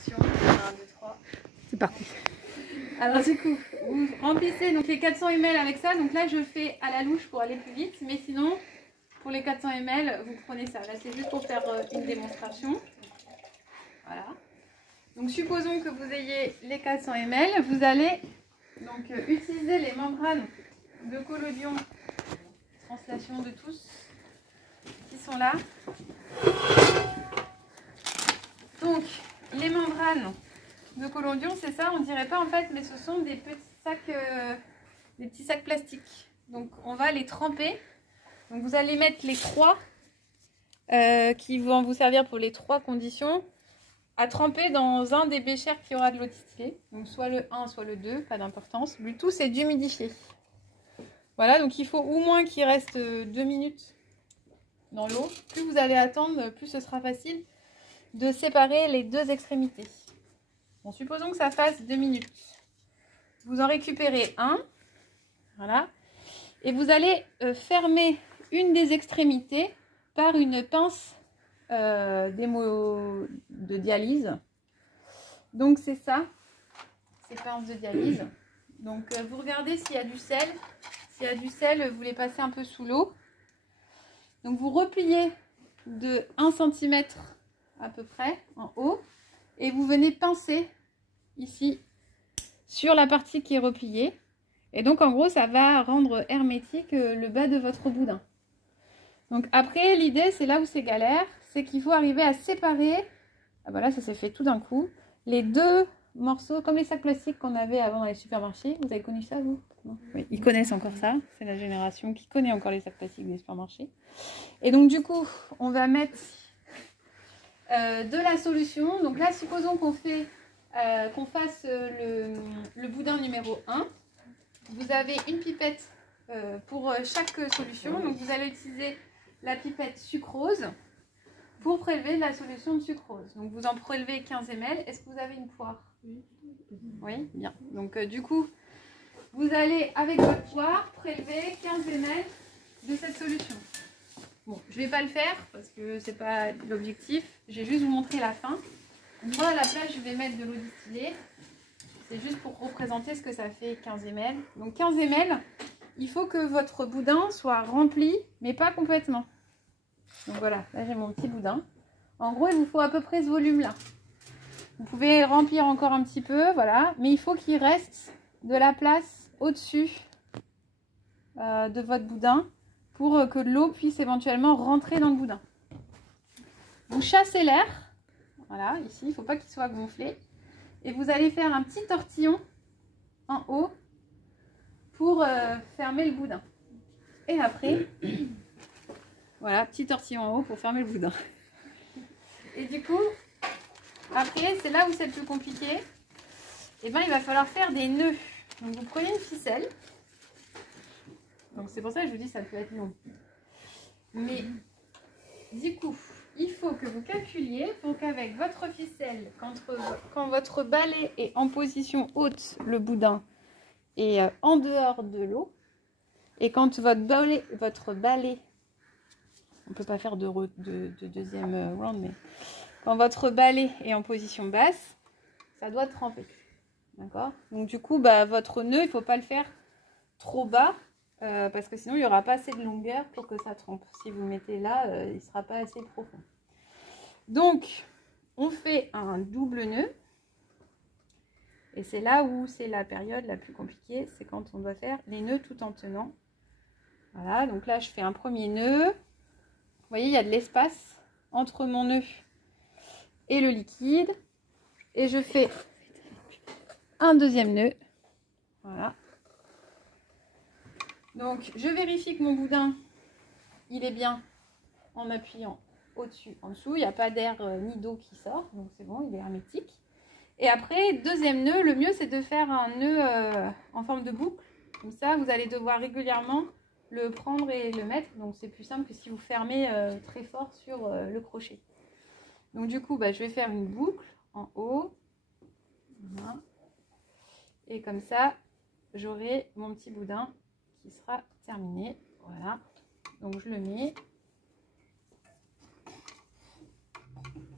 Attention, 1, 2, 3. C'est parti. Alors du coup, vous remplissez donc les 400 ml avec ça. Donc là, je fais à la louche pour aller plus vite. Mais sinon, pour les 400 ml, vous prenez ça. Là, c'est juste pour faire une démonstration. Voilà. Donc supposons que vous ayez les 400 ml. Vous allez donc utiliser les membranes de collodion, translation de tous, qui sont là. Donc, les membranes de collodion, c'est ça, on dirait pas en fait, mais ce sont des petits sacs plastiques. Donc, on va les tremper. Donc, vous allez mettre les 3 qui vont vous servir pour les 3 conditions à tremper dans un des béchers qui aura de l'eau distillée. Donc, soit le 1, soit le 2, pas d'importance. Le tout, c'est d'humidifier. Voilà, donc il faut au moins qu'il reste 2 minutes dans l'eau. Plus vous allez attendre, plus ce sera facile de séparer les 2 extrémités. Bon, supposons que ça fasse 2 minutes. Vous en récupérez un, voilà, et vous allez fermer une des extrémités par une pince de dialyse. Donc c'est ça, ces pinces de dialyse. Donc vous regardez s'il y a du sel. S'il y a du sel, vous les passez un peu sous l'eau. Donc vous repliez de 1 cm à peu près en haut et vous venez pincer ici sur la partie qui est repliée. Et donc en gros ça va rendre hermétique le bas de votre boudin. Donc après l'idée, c'est là où c'est galère, c'est qu'il faut arriver à séparer, ah ben là ça s'est fait tout d'un coup, les 2 morceaux comme les sacs plastiques qu'on avait avant dans les supermarchés. Vous avez connu ça vous? Non, oui, ils connaissent encore ça, c'est la génération qui connaît encore les sacs plastiques des supermarchés. Et donc du coup on va mettre de la solution. Donc là, supposons qu'on fasse le boudin numéro 1. Vous avez une pipette pour chaque solution. Donc vous allez utiliser la pipette sucrose pour prélever de la solution de sucrose. Donc vous en prélevez 15 ml. Est-ce que vous avez une poire? Oui, bien. Donc du coup, vous allez avec votre poire prélever 15 ml de cette solution. Bon, je ne vais pas le faire parce que c'est pas l'objectif. Je vais juste vous montrer la fin. Moi, à la place, je vais mettre de l'eau distillée. C'est juste pour représenter ce que ça fait 15 ml. Donc 15 ml, il faut que votre boudin soit rempli, mais pas complètement. Donc voilà, là j'ai mon petit boudin. En gros, il vous faut à peu près ce volume-là. Vous pouvez remplir encore un petit peu, voilà. Mais il faut qu'il reste de la place au-dessus de votre boudin, pour que l'eau puisse éventuellement rentrer dans le boudin. Vous chassez l'air, voilà, ici, il ne faut pas qu'il soit gonflé. Et vous allez faire un petit tortillon en haut pour fermer le boudin. Et après, voilà, petit tortillon en haut pour fermer le boudin. Et du coup, après, c'est là où c'est le plus compliqué. Et ben, il va falloir faire des nœuds. Donc vous prenez une ficelle. Donc c'est pour ça que je vous dis ça peut être long. Mais du coup, il faut que vous calculiez pour qu'avec votre ficelle, quand votre balai est en position haute, le boudin est en dehors de l'eau. Et quand votre balai, on ne peut pas faire de deuxième round, mais quand votre balai est en position basse, ça doit tremper. D'accord? Donc du coup, votre nœud, il ne faut pas le faire trop bas. Parce que sinon il n'y aura pas assez de longueur pour que ça trempe. Si vous le mettez là, il ne sera pas assez profond. Donc on fait un double nœud. Et c'est là où c'est la période la plus compliquée. C'est quand on doit faire les nœuds tout en tenant. Voilà, donc là je fais un premier nœud. Vous voyez, il y a de l'espace entre mon nœud et le liquide. Et je fais un deuxième nœud. Voilà. Donc, je vérifie que mon boudin, il est bien en appuyant au-dessus, en dessous. Il n'y a pas d'air ni d'eau qui sort. Donc, c'est bon, il est hermétique. Et après, deuxième nœud, le mieux, c'est de faire un nœud en forme de boucle. Comme ça, vous allez devoir régulièrement le prendre et le mettre. Donc, c'est plus simple que si vous fermez très fort sur le crochet. Donc, du coup, je vais faire une boucle en haut. Voilà. Et comme ça, j'aurai mon petit boudin qui sera terminé. Voilà, donc je le mets.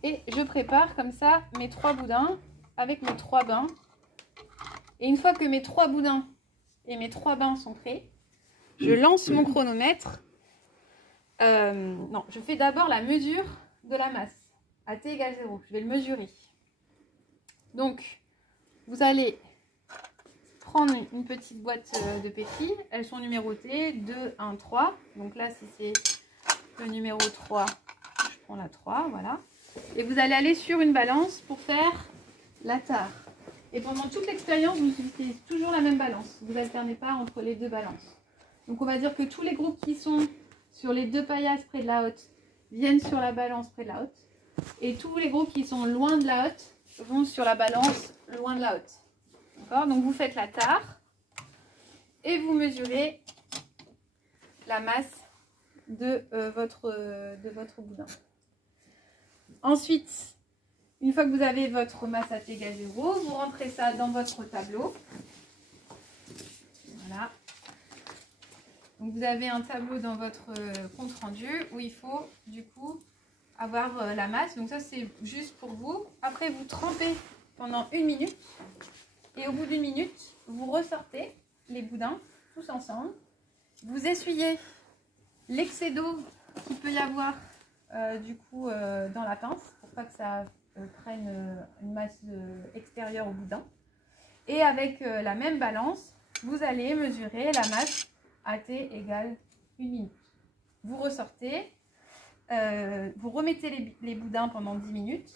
Et je prépare comme ça mes 3 boudins avec mes 3 bains. Et une fois que mes 3 boudins et mes 3 bains sont prêts, je lance mon chronomètre. Non, je fais d'abord la mesure de la masse. À T égale 0. Je vais le mesurer. Donc, vous allez prendre une petite boîte de pétri. Elles sont numérotées 2, 1, 3. Donc là, si c'est le numéro 3, je prends la 3, voilà. Et vous allez aller sur une balance pour faire la tare. Et pendant toute l'expérience, vous utilisez toujours la même balance. Vous n'alternez pas entre les deux balances. Donc on va dire que tous les groupes qui sont sur les 2 paillasses près de la haute viennent sur la balance près de la haute. Et tous les groupes qui sont loin de la haute vont sur la balance loin de la haute. D'accord? Donc vous faites la tare et vous mesurez la masse de votre boudin. Ensuite, une fois que vous avez votre masse à T égale 0, vous rentrez ça dans votre tableau. Voilà. Donc vous avez un tableau dans votre compte rendu où il faut du coup avoir la masse. Donc ça c'est juste pour vous. Après vous trempez pendant 1 minute. Et au bout d'1 minute, vous ressortez les boudins tous ensemble. Vous essuyez l'excès d'eau qu'il peut y avoir du coup dans la pince pour pas que ça prenne une masse extérieure au boudin. Et avec la même balance, vous allez mesurer la masse à T égale 1 minute. Vous ressortez, vous remettez les boudins pendant 10 minutes.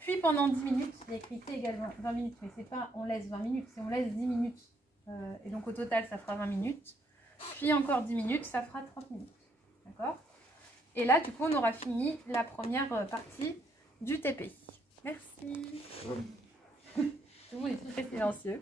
Puis pendant 10 minutes, il y a écrit T égale 20 minutes, mais c'est pas on laisse 20 minutes, c'est on laisse 10 minutes. Et donc au total, ça fera 20 minutes. Puis encore 10 minutes, ça fera 30 minutes. D'accord? Et là, du coup, on aura fini la première partie du TPI. Merci. Tout le monde est très silencieux.